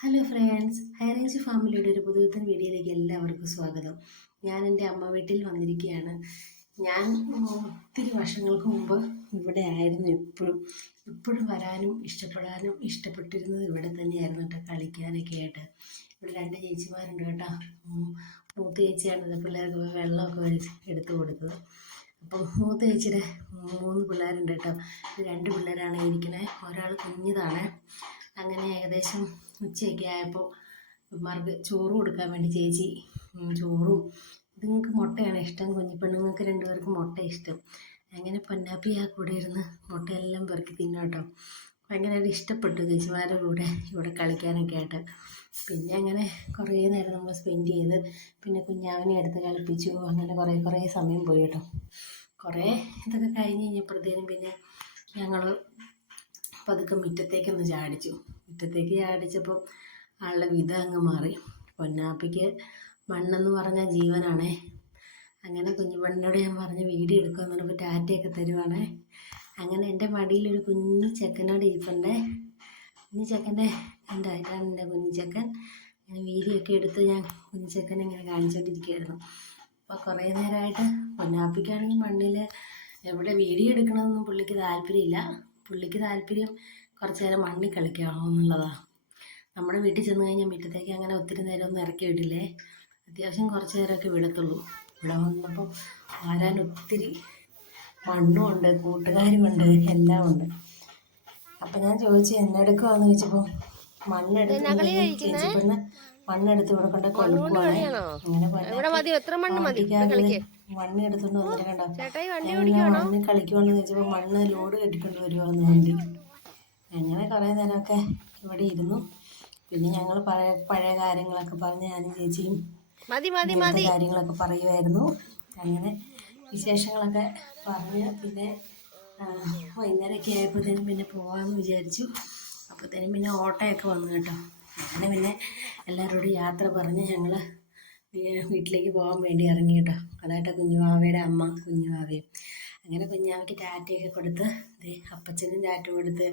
Hello friends, high range ഫാമിലിയുടെ ഒരു പുതുപുത്തൻ വീഡിയോയിലേക്ക് എല്ലാവർക്കും സ്വാഗതം. ഞാൻ എൻ്റെ അമ്മ വീട്ടിൽ വന്നിരിക്കുകയാണ്. ഞാൻ ഒത്തിരി വർഷങ്ങൾക്ക് മുമ്പ് ഇവിടെ ആയിരുന്നു. എപ്പോഴും വരാനും ഇഷ്ടപ്പെടാനും ഇഷ്ടപ്പെട്ടിരുന്നത് ഇവിടെ തന്നെയായിരുന്നു കേട്ടോ, കളിക്കാനൊക്കെ ആയിട്ട്. ഇവിടെ രണ്ട് ചേച്ചിമാരുണ്ട് കേട്ടോ. മൂത്ത ചേച്ചിയാണ് പിള്ളേർക്ക് വെള്ളമൊക്കെ എടുത്തു കൊടുത്തത്. അപ്പം മൂത്ത ചേച്ചിയുടെ 3 പിള്ളേരുണ്ട് കേട്ടോ. രണ്ട് പിള്ളേരാണ് ഇരിക്കണേ, ഒരാൾ കുഞ്ഞിതാണ്. അങ്ങനെ ഏകദേശം ഉച്ചയൊക്കെ ആയപ്പോൾ ഇവന്മാർക്ക് ചോറ് കൊടുക്കാൻ വേണ്ടി ചേച്ചി ചോറും, ഇതുങ്ങൾക്ക് മുട്ടയാണ് ഇഷ്ടം, കുഞ്ഞിപ്പെണ്ണുങ്ങൾക്ക് 2 പേർക്കും മുട്ട ഇഷ്ടം. അങ്ങനെ പൊന്നാപ്പി ആ കൂടെ ഇരുന്ന് മുട്ടയെല്ലാം പെറുക്കി തിന്നു കേട്ടോ. ഭയങ്കരമായിട്ട് ഇഷ്ടപ്പെട്ടു ചേച്ചിമാരുടെ കൂടെ ഇവിടെ കളിക്കാനൊക്കെ ആയിട്ട്. പിന്നെ അങ്ങനെ കുറേ നേരം നമ്മൾ സ്പെൻഡ് ചെയ്ത് പിന്നെ കുഞ്ഞാവിനെ എടുത്ത് കളിപ്പിച്ചു. അങ്ങനെ കുറേ സമയം പോയി കേട്ടോ. കുറേ ഇതൊക്കെ കഴിഞ്ഞ് കഴിഞ്ഞപ്പോഴത്തേനും പിന്നെ ഞങ്ങൾ പതുക്കെ മുറ്റത്തേക്കൊന്ന് ചാടിച്ചു. മുറ്റത്തേക്ക് ചാടിച്ചപ്പോൾ ആളുടെ വിധം അങ്ങ് മാറി. പൊന്നാപ്പിക്ക് മണ്ണെന്ന് പറഞ്ഞാൽ ജീവനാണേ. അങ്ങനെ കുഞ്ഞുപെണ്ണിനോട് ഞാൻ പറഞ്ഞ് വീഡിയോ എടുക്കുമെന്ന് പറഞ്ഞപ്പോൾ ടാറ്റയൊക്കെ തരുവാണേ. അങ്ങനെ എൻ്റെ മടിയിലൊരു കുഞ്ഞു ചെക്കനോട് ഇരിപ്പുണ്ടേ. കുഞ്ഞു ചെക്കൻ്റെ എൻ്റെ ആയിട്ടാണ് എൻ്റെ കുഞ്ഞു ചെക്കൻ. ഞാൻ വീഡിയോ ഒക്കെ എടുത്ത് ഞാൻ കുഞ്ഞു ചെക്കനെ ഇങ്ങനെ കാണിച്ചുകൊണ്ടിരിക്കുകയായിരുന്നു. അപ്പോൾ കുറേ നേരമായിട്ട് പൊന്നാപ്പിക്കാണെങ്കിൽ മണ്ണിൽ എവിടെ വീഡിയോ എടുക്കണമെന്നൊന്നും പുള്ളിക്ക് താല്പര്യമില്ല. പുള്ളിക്ക് താല്പര്യം കുറച്ച് നേരം മണ്ണിൽ കളിക്കണമെന്നുള്ളതാണ്. നമ്മുടെ വീട്ടിൽ ചെന്ന് കഴിഞ്ഞാൽ മുറ്റത്തേക്ക് അങ്ങനെ ഒത്തിരി നേരമൊന്നും ഇറക്കി വിടില്ലേ. അത്യാവശ്യം കുറച്ച് നേരമൊക്കെ വിടത്തുള്ളൂ. ഇവിടെ വന്നപ്പോൾ വാരാൻ ഒത്തിരി മണ്ണും ഉണ്ട്, കൂട്ടുകാരുമുണ്ട്, എല്ലാം ഉണ്ട്. അപ്പം ഞാൻ ചോദിച്ചു എന്നെടുക്കുവാന്ന് ചോദിച്ചപ്പോൾ മണ്ണെടുത്ത് ചേച്ചി പെണ്ണ് മണ്ണെടുത്ത് ഇവിടെ കൊണ്ട് കൊടുക്കുവാണേ. അങ്ങനെ മണ്ണ് എടുത്തുകൊണ്ട് വന്നിട്ട് കണ്ടോ, മണ്ണ് കളിക്കുവാന്ന് ചോദിച്ചപ്പോൾ മണ്ണ് ലോഡ് കെട്ടിക്കൊണ്ട് വരുവാന്ന് വണ്ടി. അങ്ങനെ കുറേ നേരമൊക്കെ ഇവിടെ ഇരുന്നു. പിന്നെ ഞങ്ങൾ പഴയ കാര്യങ്ങളൊക്കെ പറഞ്ഞ് ഞാനും ചേച്ചിയും കാര്യങ്ങളൊക്കെ പറയുമായിരുന്നു. അങ്ങനെ വിശേഷങ്ങളൊക്കെ പറഞ്ഞ് പിന്നെ വൈകുന്നേരമൊക്കെ ആയപ്പോഴത്തേനും പിന്നെ പോകാമെന്ന് വിചാരിച്ചു. അപ്പോഴത്തേനും പിന്നെ ഓട്ടോയൊക്കെ വന്നു കേട്ടോ. അങ്ങനെ പിന്നെ എല്ലാവരോടും യാത്ര പറഞ്ഞ് ഞങ്ങൾ വീട്ടിലേക്ക് പോകാൻ വേണ്ടി ഇറങ്ങി കേട്ടോ. അതായിട്ട് കുഞ്ഞുവാവയുടെ അമ്മ കുഞ്ഞുവാവയും. അങ്ങനെ കുഞ്ഞാവയ്ക്ക് ടാറ്റയൊക്കെ കൊടുത്ത് അപ്പച്ചനും ടാറ്റ കൊടുത്ത്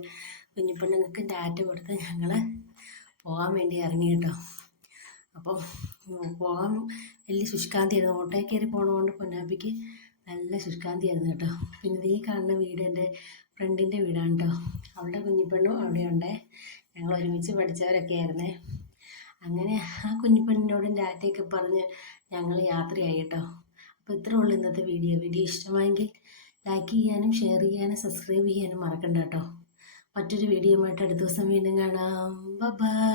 കുഞ്ഞിപ്പെണ്ണുങ്ങൾക്കും ടാറ്റ കൊടുത്ത് ഞങ്ങൾ പോകാൻ വേണ്ടി ഇറങ്ങി കേട്ടോ. അപ്പം പോകാൻ വലിയ ശുഷ്കാന്തിയായിരുന്നു. ഓട്ടോയിൽ കയറി പോകണതുകൊണ്ട് പൊന്നാപ്പിക്ക് നല്ല ശുഷ്കാന്തിയായിരുന്നു കേട്ടോ. പിന്നെ ഈ കാണുന്ന വീട് എൻ്റെ ഫ്രണ്ടിൻ്റെ വീടാണ് കേട്ടോ. അവളുടെ കുഞ്ഞിപ്പെണ്ണും അവിടെ ഉണ്ടേ. ഞങ്ങൾ ഒരുമിച്ച് പഠിച്ചവരൊക്കെ ആയിരുന്നേ. അങ്ങനെ ആ കുഞ്ഞിപ്പെണ്ണിനോടും ടാറ്റയൊക്കെ പറഞ്ഞ് ഞങ്ങൾ യാത്രയായി കേട്ടോ. അപ്പോൾ ഇത്രേ ഉള്ളൂ ഇന്നത്തെ വീഡിയോ. ഇഷ്ടമായെങ്കിൽ ലൈക്ക് ചെയ്യാനും ഷെയർ ചെയ്യാനും സബ്സ്ക്രൈബ് ചെയ്യാനും മറക്കണ്ട കേട്ടോ. മറ്റൊരു വീഡിയോയുമായിട്ട് അടുത്ത ദിവസം വീണ്ടും കാണാം. ബൈ.